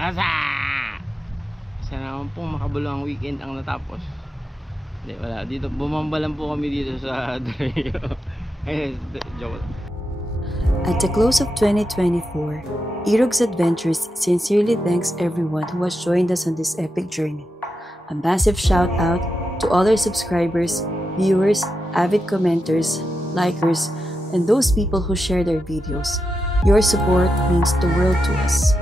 Asa! Sana naman pong makabuluhang weekend ang natapos. Hindi, wala. Dito, bumamba lang po kami dito sa Dario. Ayun, joke. At the close of 2024, Irug's Adventures sincerely thanks everyone who has joined us on this epic journey. A massive shout out to all our subscribers, viewers, avid commenters, likers, and those people who share their videos. Your support means the world to us.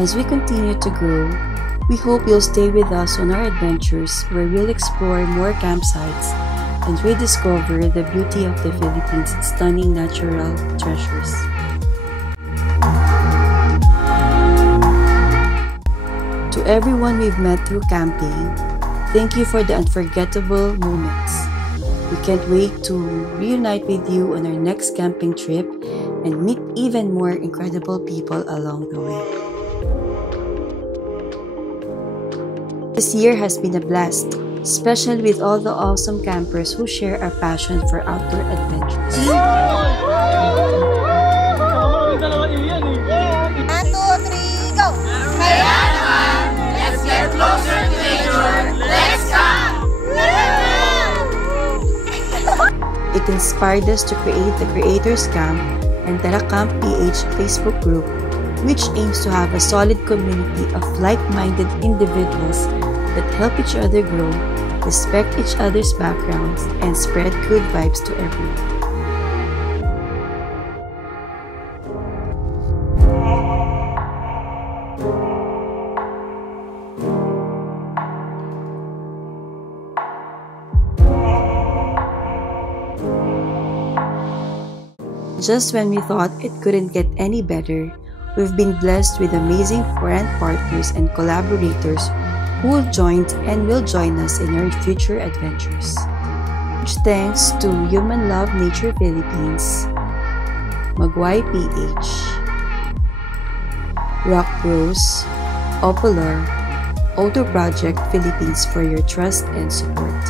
As we continue to grow, we hope you'll stay with us on our adventures where we'll explore more campsites and rediscover the beauty of the Philippines' stunning natural treasures. To everyone we've met through camping, thank you for the unforgettable moments. We can't wait to reunite with you on our next camping trip and meet even more incredible people along the way. This year has been a blast, especially with all the awesome campers who share our passion for outdoor adventures. 1, 2, 3, go! Kaya naman, let's get closer to nature. Let's camp! It inspired us to create the Creators Camp and Tara Camp PH Facebook group, which aims to have a solid community of like-minded individuals that help each other grow, respect each other's backgrounds, and spread good vibes to everyone. Just when we thought it couldn't get any better, we've been blessed with amazing foreign partners and collaborators who have joined and will join us in our future adventures. Huge thanks to Human Love Nature Philippines, Magway PH, Rock Bros, Opolar, Auto Project Philippines for your trust and support.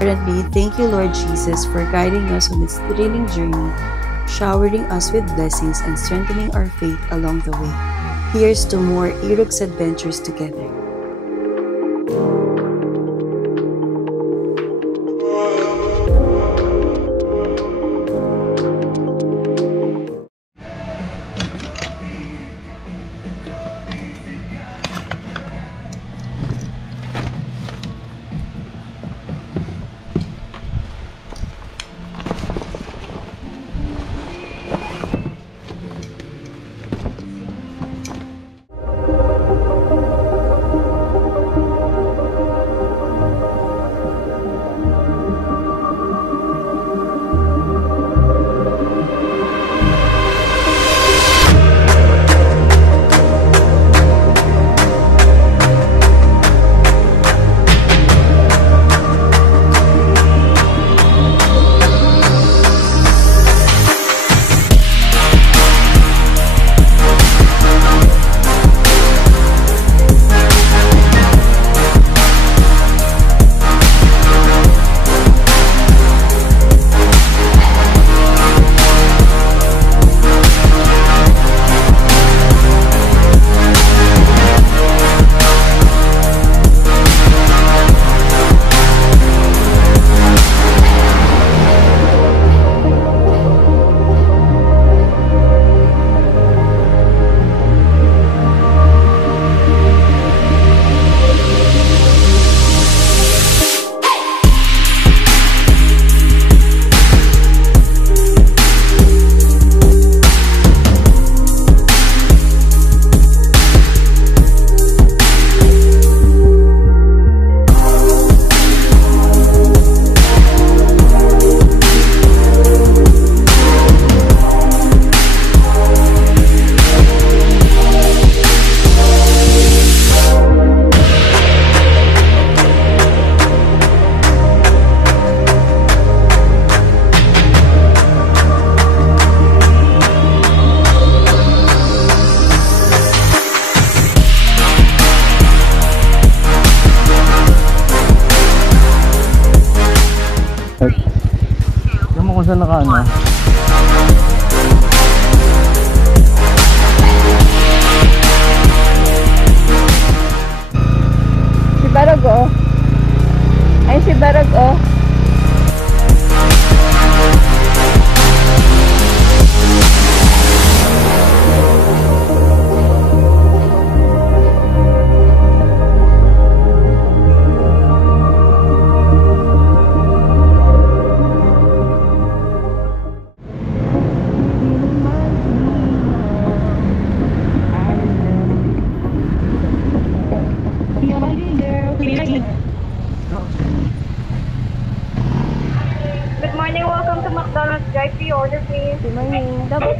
Currently, thank you Lord Jesus for guiding us on this thrilling journey, showering us with blessings and strengthening our faith along the way. Here's to more Irug's adventures together. Alam mo kung saan naka-ano? Si Barog, oh. Ay, si Barog, oh. Good morning, welcome to McDonald's. Drive-thru order, please. Good morning. Double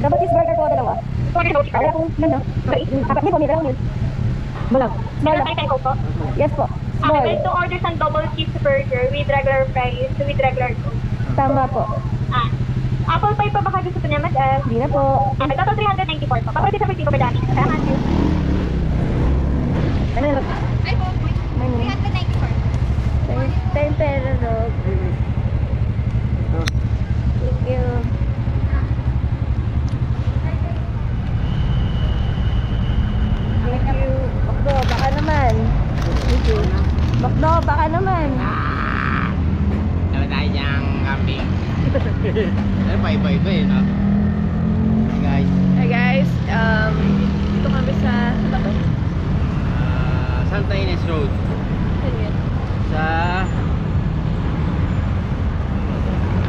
cheeseburger po, dalawa. Para po, ano? Apat niyo po, may dalawang yun. Balag. Meron tayo tayo po. Yes po. Okay, Small. there's 2 orders and double cheeseburger with regular fries, with regular coke. Tama po. Apple pie pa baka gusto niya, madam? Hindi na po. Total 394 po. Papalit sa 50 po per dami. Salamat you. Ano na? Ay po, 394. Time pero, no? Thank you. Thank you. Bakdo, baka naman. Thank you. Bakdo, baka naman. Dala tayo diyang camping. Ano pa iba-iba eh, no? Hey guys. Hi guys, dito kami sa, ano ba to? Santa Ines Road. Saan yun? Sa...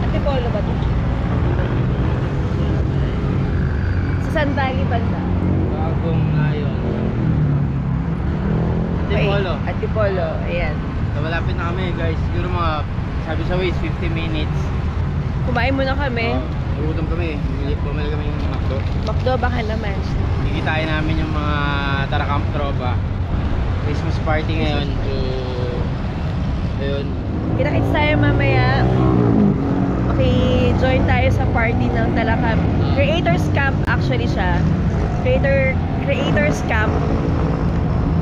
Antipolo ba to? Sa Santali banda. Bagong na yun. Antipolo. Ay, Antipolo, ayan. So, malapit na kami guys. Siguro mga, sabi sa Waze, 50 minutes. Kumain muna kami. Nagutom kami. Bumili kami ng McDo. Bakdo, baka naman. Kikitain namin yung mga Tarakam tropa. Christmas party ngayon. So, ayun. Kita-kits tayo mamaya. Okay, join tayo sa party ng Talakam. Creators Camp actually siya. Creators Camp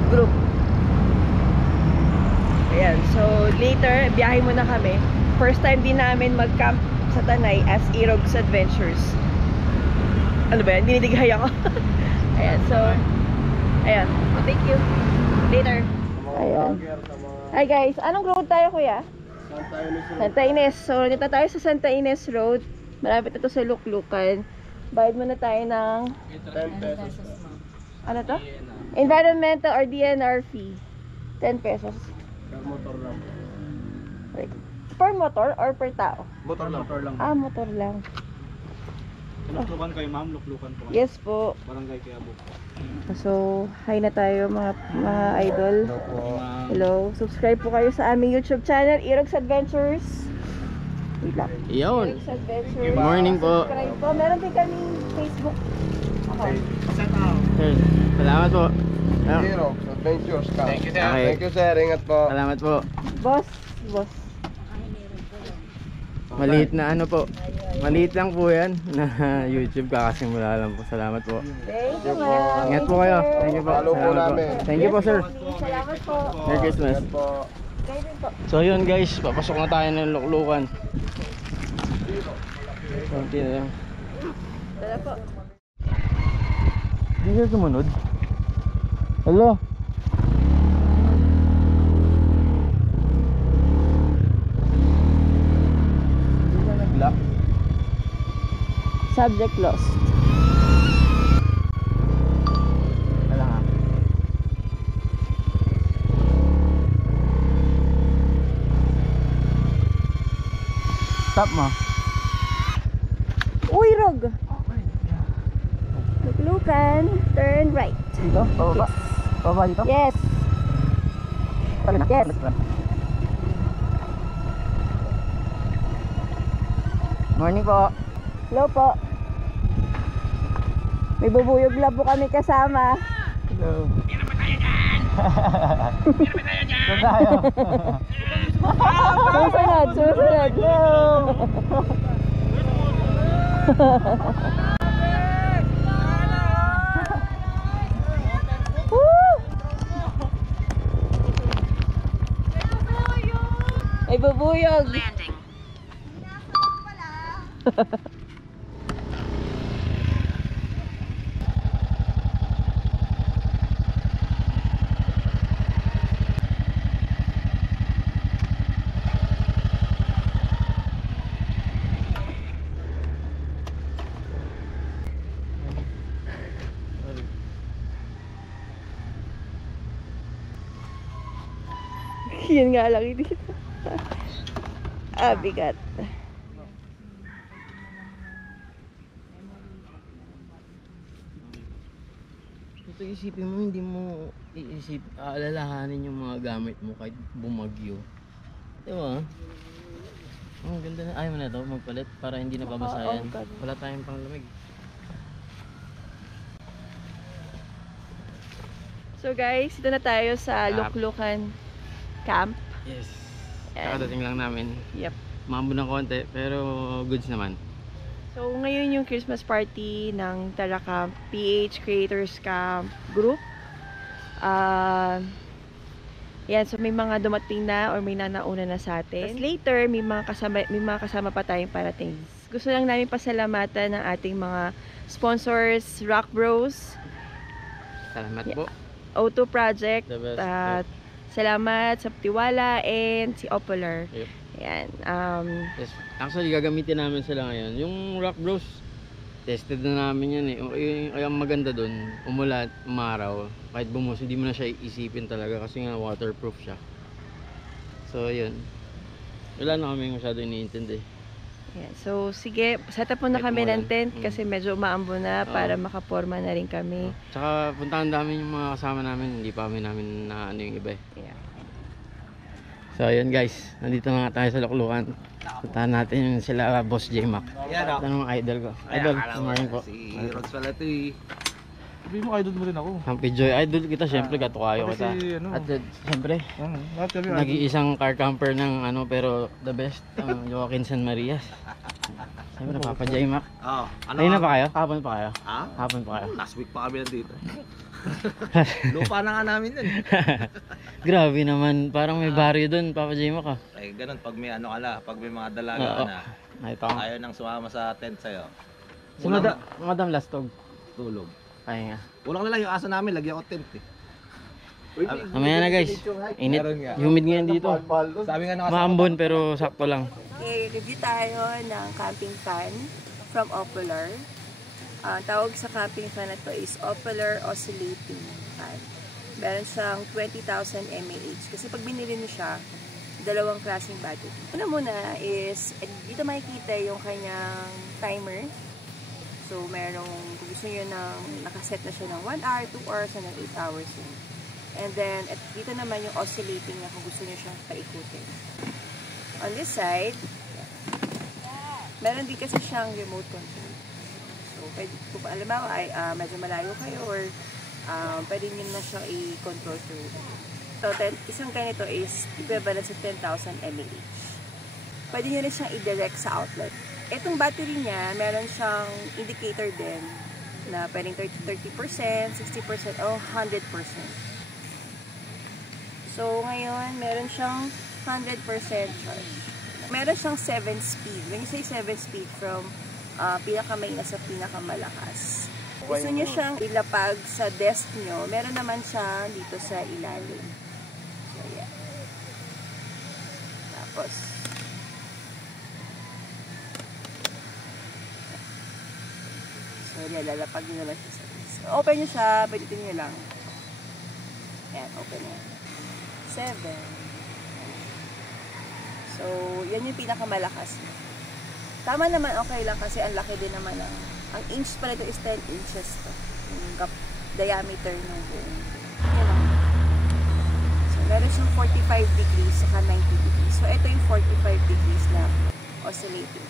group. Ayan, so later, biyahe muna kami. First time din namin mag-camp sa Tanay as Irog's Adventures. Ano ba yan? Dinidighay ako. Ayan, so ayan, thank you. Later. Ayan. Hi guys, anong road tayo kuya? Santa Ines. So, nandito tayo sa Santa Ines Road. Malapit ito sa Luklukan. Bayad muna tayo ng 10 pesos. ano to? Environmental or DNR fee. 10 pesos. Per motor lang. Wait. Per motor or per tao? Motor lang. Ah, motor lang. Luklukan kayo ma'am, luklukan po. Yes po. Barangay Quiabo. So, hi na tayo mga idol. Hello. Subscribe po kayo sa aming YouTube channel, Irog's Adventures. Wait lang. Yun. Irog's Adventures. Good morning po. Subscribe po. Meron din kami Facebook account. Sir, salamat po. Irog's Adventures ka. Thank you, sir. Thank you sir, ingat po. Salamat po. Boss. Maliit na ano po. Maliit lang po yan na YouTube kakasimula lang po. Salamat po. Thank you, ma'am. Ingat po kayo. Thank you po. Follow po Salamat po. namin. Thank you po, sir. Salamat po. Merry Christmas. Ingat po. Kayo din po. So yun guys, papasok na tayo ng Luklukan. Konti na lang. Tara po. Hindi siya sumunod. Hello? Hindi siya nag-lock. Subject lost. Wala nga. Stop mo. Uy, Rog! Luklukan, turn right. Dito? Pababa? Pababa dito? Yes. Yes. Morning po. Hello po. May bubuyog lang po kami kasama. Hello. Hindi naman tayo dyan! Hindi naman tayo dyan! Susunod. Woo! May bubuyog Kuyog. Yun nga lang dito. Bigat. Ito isipin mo, hindi mo aalalahanin yung mga gamit mo kahit bumagyo. Diba? Ang ganda na. Ayaw mo na ito magpalit para hindi na babasayan. Wala tayong panglamig. So guys, ito na tayo sa Luklukan Camp. Yes. Ayan. Kakadating lang namin. Yep. Mambo ng konti pero goods naman. So ngayon yung Christmas party ng Tara Camp PH Creators Camp Group. Yan, so may mga dumating na or may nanauna na sa atin. Tapos later, may mga kasama pa tayong parating. Gusto lang namin pasalamatan ng ating mga sponsors, Rock Bros, Salamat po. O2 Project, The best. at salamat sa Tiwala and si Opolar. Yep. Yan. Yes. Actually, gagamitin namin sila ngayon. Yung Rock Bros, tested na namin yan eh. Yung maganda dun, umulat, umaraw. Kahit bumuhos, hindi mo na siya iisipin talaga kasi nga waterproof siya. So, yun. Wala na kami masyado iniintindi. Yan. So, sige, set up muna Kahit kami ng umulan. tent kasi medyo umaambo na Oo. para makaporma na rin kami. Tsaka puntahan namin yung mga kasama namin. Hindi pa namin na ano yung iba eh. Yeah. So, ayun guys. Nandito na nga tayo sa Luklukan. Puntahan natin yung sila Boss J-Mac. Yan Ito ng mga idol ko. Idol, good morning po. Si Rods pala ito eh. Sabihin mo, idol mo rin ako. Ang Pijoy idol kita, syempre katukayo kita. Kasi ano, At syempre, actually, nag-iisang car camper ng ano pero the best, Joaquin San Marias. Siyempre, Papa J-Mac. ano? Ayun na pa kayo? Hapon pa kayo? Ha? Hapon pa kayo? Last week pa kami nandito. Lupa na nga namin yun. Grabe naman, parang may barrio dun, Papa J-Mac ah. Eh, ganun, pag may ano ka na, pag may mga dalaga Oo. ka na, Ito. ayaw nang sumama sa tent sa'yo. Si Madam Lastog. Tulog. Kaya nga. Kulang na lang yung asa namin, lagyan ko tent eh. Mamaya na guys. Init. Meron nga. Humid ngayon dito. Sabi nga nakasama. Maambon pero sakto lang. I-review tayo ng camping fan from Opolar. Ang tawag sa camping fan na to is Opolar Oscillating Fan. Meron siyang 20,000 mAh. Kasi pag binili mo siya, dalawang klaseng battery. Una muna is, dito makikita yung kanyang timer. So, merong, kung gusto nyo nakaset na siya ng 1 hour, 2 hours, and 8 hours yun. And then, at dito naman yung oscillating na kung gusto nyo siyang paikutin. On this side, meron din kasi siyang remote control. So, pwede, kung alam mo, ay medyo malayo kayo or pwede nyo na siyang i-control through. So, isang ganito is equivalent sa 10,000 mAh. Pwede nyo rin siyang i-direct sa outlet. Itong battery niya, meron siyang indicator din na pwedeng 30%, 60%, o 100%. So, ngayon, meron siyang 100% charge. Meron siyang 7-speed. When you say 7-speed, from pinakamaina sa pinakamalakas. Gusto nyo siyang ilapag sa desk nyo, meron naman siya dito sa ilalim. So, yeah. Tapos, so, lalapag nyo naman siya sa desk. Open nyo siya, pweditin nyo lang. Ayan, open nyo. 7. So, yan yung pinakamalakas. Tama naman, okay lang kasi ang laki din naman ang inch pala ito is 10 inches to. Yung diameter ng buong. Yan lang. So, meron siyang 45 degrees saka 90 degrees. So, ito yung 45 degrees na oscillating.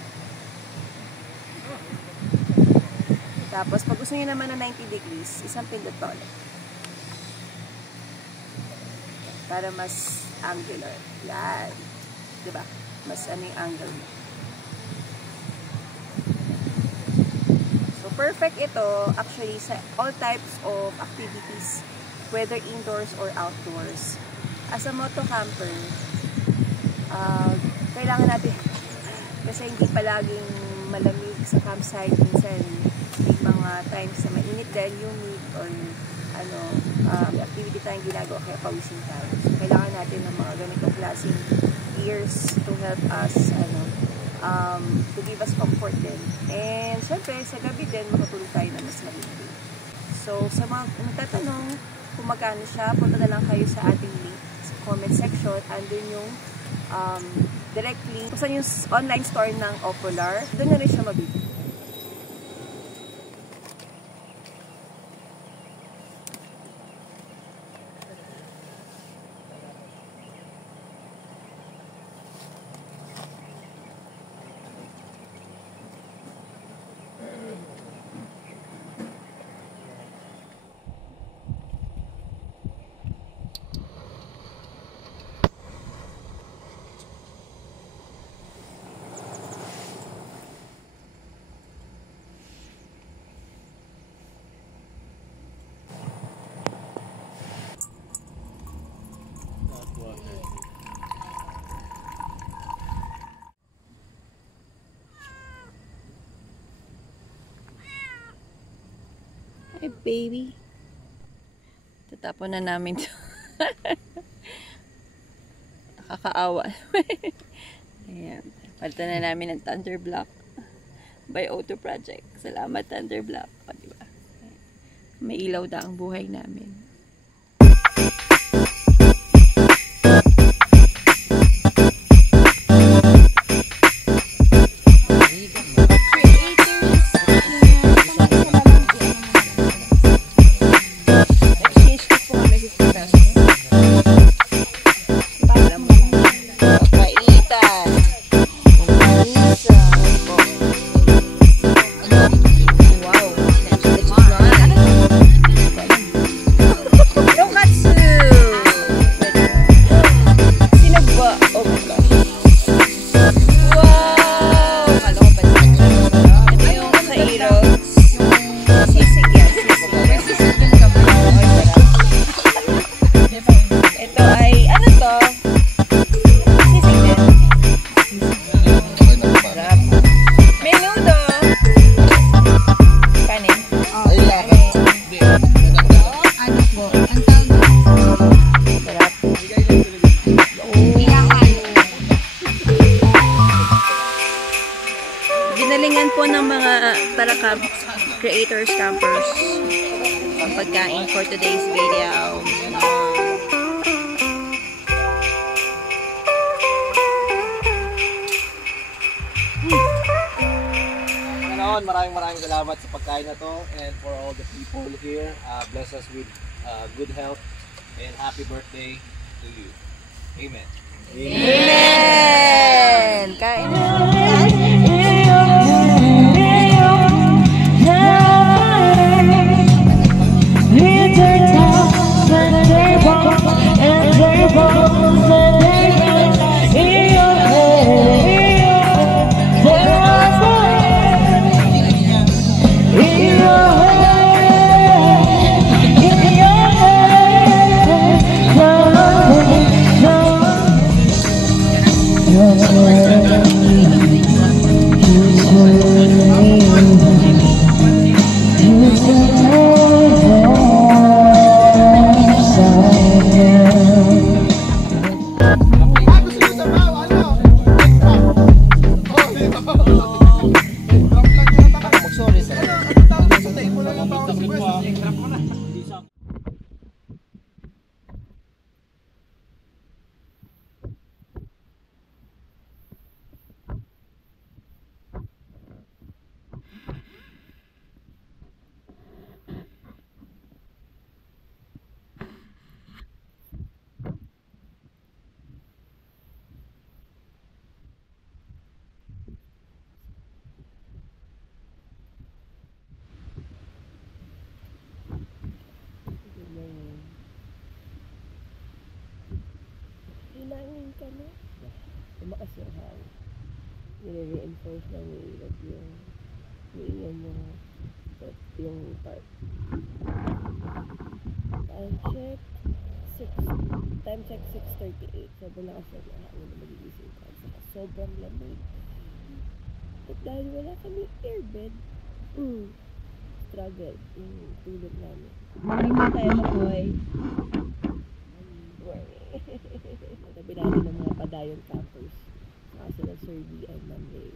Tapos, pag gusto nyo naman na 90 degrees, isang pindot pa ulit. Para mas angular. Yan. Diba? Mas ano yung angle mo. So, perfect ito actually sa all types of activities, whether indoors or outdoors. As a moto camper, kailangan natin kasi hindi palaging malamig sa campsite. Minsan may mga times na mainit dahil humid or may activity tayong ginagawa kaya pawisin tayo. So, kailangan natin ng mga ganitong klaseng gears to help us to give us comfort din. And syempre sa gabi din makatulog tayo na mas malimit. So sa mga nagtatanong kung magkano siya, punta na lang kayo sa ating link sa comment section. Andun yung direct link kung saan yung online store ng Opolar. Doon na rin siya mabibili. Hey baby. Tatapon na namin to. Nakakaawa. Ayan. Palitan na namin ng Thunder Block by Auto Project. Salamat Thunder Block. O, diba? May ilaw na ang buhay namin. Ginalingan po ng mga Tarakab creators, campers ang pagkain for today's video. Maraming salamat sa pagkain na to, and for all the people here, bless us with good health and happy birthday to you. Amen. Amen! Kain na! Ilangin ka na. Tumakas yung hangin. Nire-reinforce lang yung yung part. Time check. Time check 6:38. Sobrang lakas na ako na magigising ka. Saka sobrang lamig. At dahil wala kami airbed, struggle yung tulog namin. Morning na tayo, boy. Natabi natin ng mga padayon campers. Saka sila Sir D and Ma'am Ray.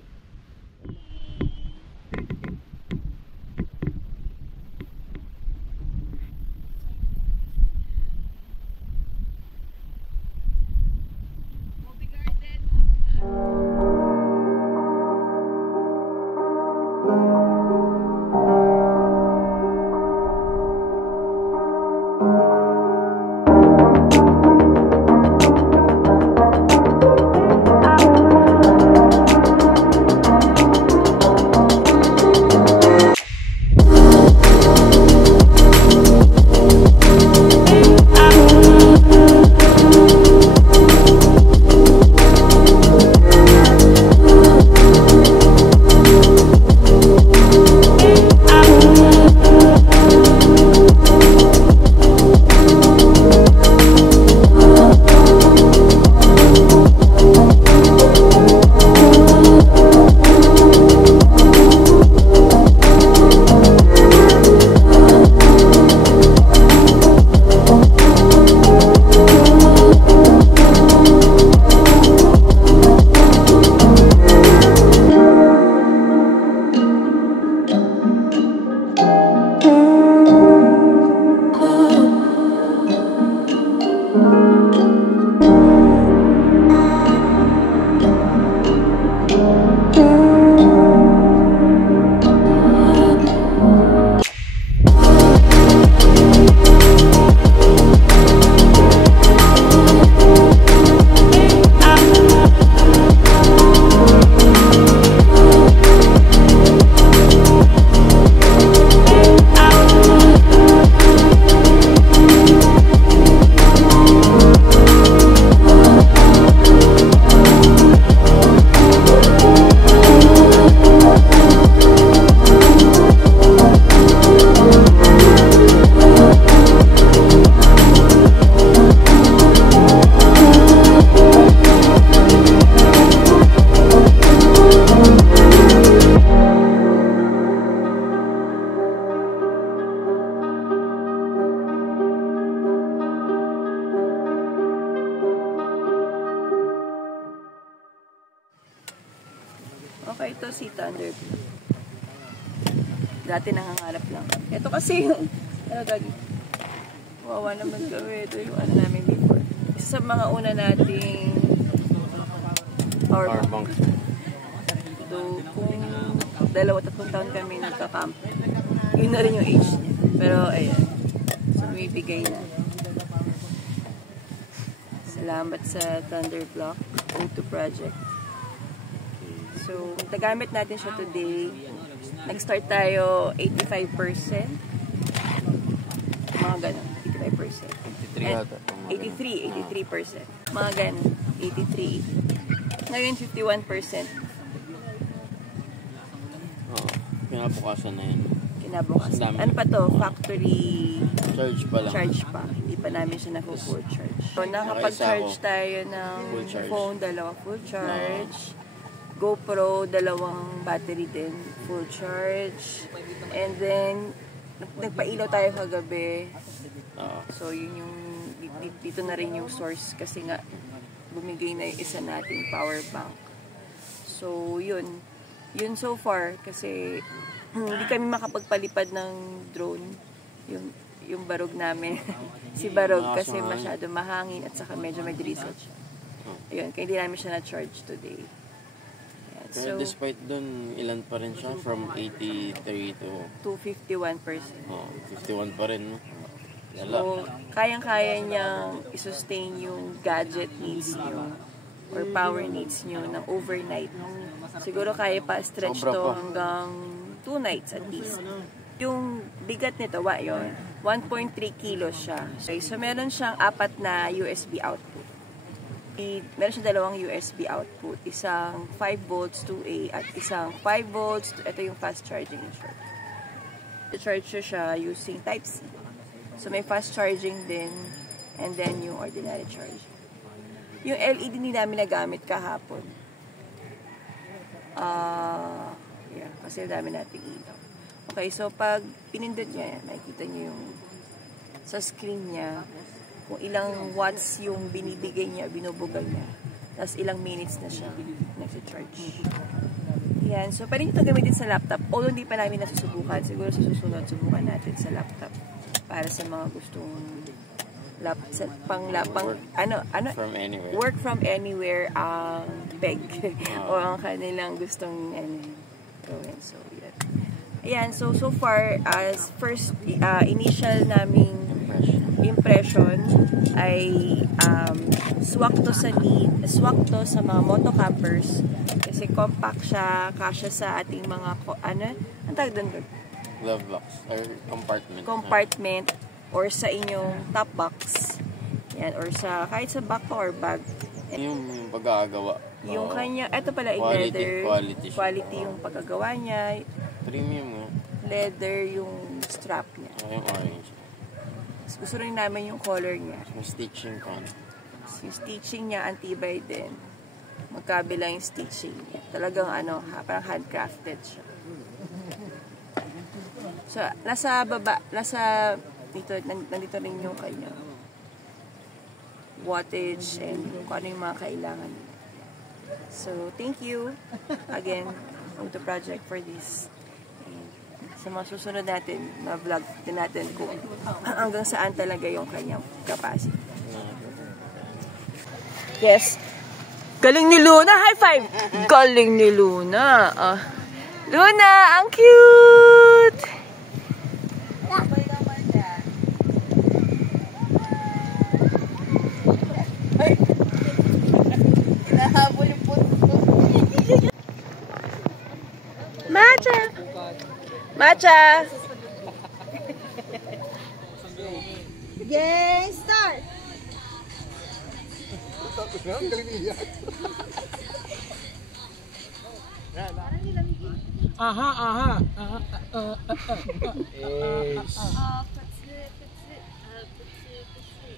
Okay, ito si Thunder. Dati nangangarap lang. Ito kasi yung, gagi. Wawa naman kami. Ito yung ano namin before. Isa sa mga una nating power bank. Ito, kung 2-3 taon kami nagka-camp, yun na rin yung age niya. Pero, ayan. So, bumibigay na. Salamat sa Thunder Block O2 Project. So, nagamit natin siya today. Nag-start tayo 85%. Mga ganun, 85%. 83%. Mga ganun, 83. Ngayon, 51%. Oo, kinabukasan na yan. Kinabukasan. Ano pa to? Factory Charge pa lang. charge pa. Hindi pa namin siya na full charge. So, nakapag-charge tayo ng phone, 2 full charge. GoPro, 2 battery din, full charge. And then, nagpailaw tayo kagabi. So, yun yung, dito na rin yung source kasi nga, bumigay na yung isa nating power bank. So, yun. Yun so far, kasi hindi kami makapagpalipad ng drone. Yung barog namin. Si barog kasi masyado mahangin at saka medyo may drizzle siya. Ayun, kaya hindi namin siya na-charge today. Pero despite dun, ilan pa rin siya? From 83 to 51%. Oh, 51 pa rin, no? So, kayang-kaya niyang i-sustain yung gadget needs niyo or power needs niyo ng overnight. Siguro kaya pa stretch to hanggang 2 nights at least. Yung bigat nito, 1.3 kilos siya. Okay, so, meron siyang 4 na USB output. Meron siyang 2 USB output. Isang 5 volts 2A at isang 5 volts. Ito yung fast charging siya. I-charge siya using Type-C. So, may fast charging din and then yung ordinary charge. Yung LED hindi namin nagamit kahapon. Yeah, kasi dami nating ilaw. Okay, so pag pinindot niya, makikita niyo yung sa screen niya kung ilang watts yung binibigay niya, binubugal niya. Tapos ilang minutes na siya nag-charge. Yan. So, pwede nyo ito gamitin sa laptop. Although hindi pa namin nasusubukan. Siguro sa susunod, subukan natin sa laptop. Para sa mga gustong From anywhere. work from anywhere ang peg. O ang kanilang gustong gawin. So, yan. Ayan. So far, as first initial naming impression ay swak to sa mga motocampers kasi compact siya, kasya sa ating mga ang tawag doon? Glove box or Compartment or sa inyong top box. Yan, or sa kahit sa backpack or bag. Yung pagkakagawa. Yung kanya, eto pala yung leather. Quality yung pagkagawa niya. Premium nga. Leather yung strap niya. Yung orange. Gusto rin namin yung color niya. Yung stitching ko. Yung stitching niya, antibay din. Magkabila yung stitching niya. Talagang parang handcrafted siya. So, nasa baba, nandito rin yung kanya wattage and kung ano yung mga kailangan. So, thank you again from the project for this. And sa mga susunod natin, na-vlog din natin kung hanggang saan talaga yung kanyang capacity. Yes. Galing ni Luna! High five! Galing ni Luna! Luna! Ang cute! Nahabol yung puto. Matcha! Matcha! Game start!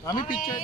Kami picture.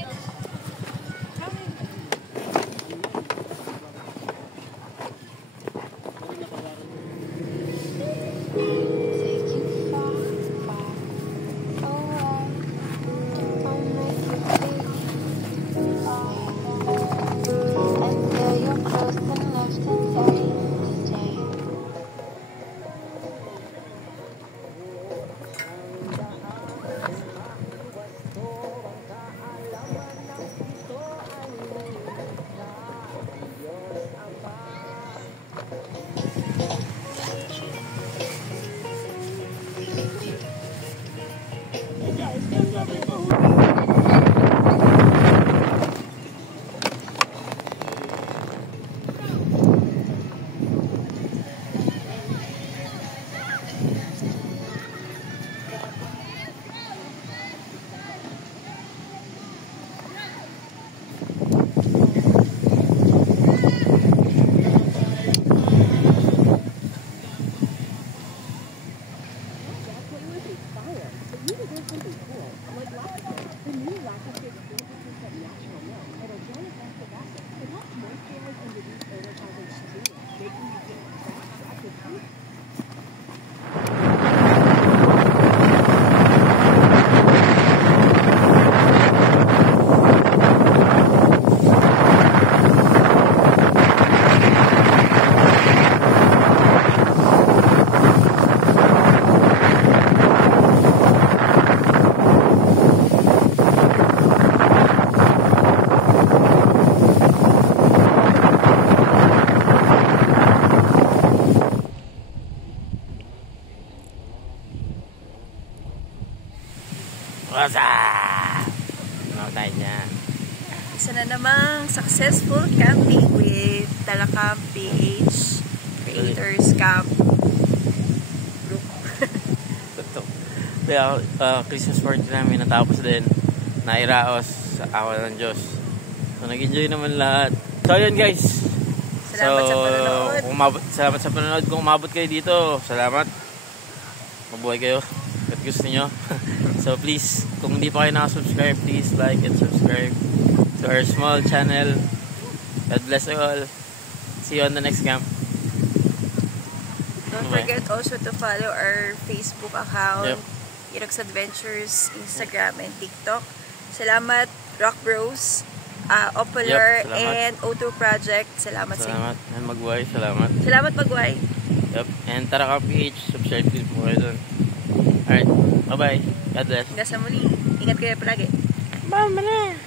Isa na namang successful camping with Talakam PH Creators Camp Group. Kaya Christmas party namin natapos din. Nairaos sa awa ng Diyos. So nag-enjoy naman lahat. So yun guys. Salamat sa panonood. Salamat sa panonood. Kung umabot kayo dito, salamat. Mabuhay kayo. at gusto nyo. So please, kung hindi pa kayo nakasubscribe, please like and subscribe to our small channel. God bless you all. See you on the next camp. Don't Okay. forget also to follow our Facebook account, Yep. Irox Adventures, Instagram, and TikTok. Salamat, Rock Bros, Opolar, Yep, salamat. and O2 Project. Salamat sa inyo. Salamat. And Magway, salamat. Salamat, Magway. Yep. And Taraka PH, subscribe din po kayo dun. Alright. Bye-bye. God bless. Hanggang sa muli. Ingat kayo palagi. Bye,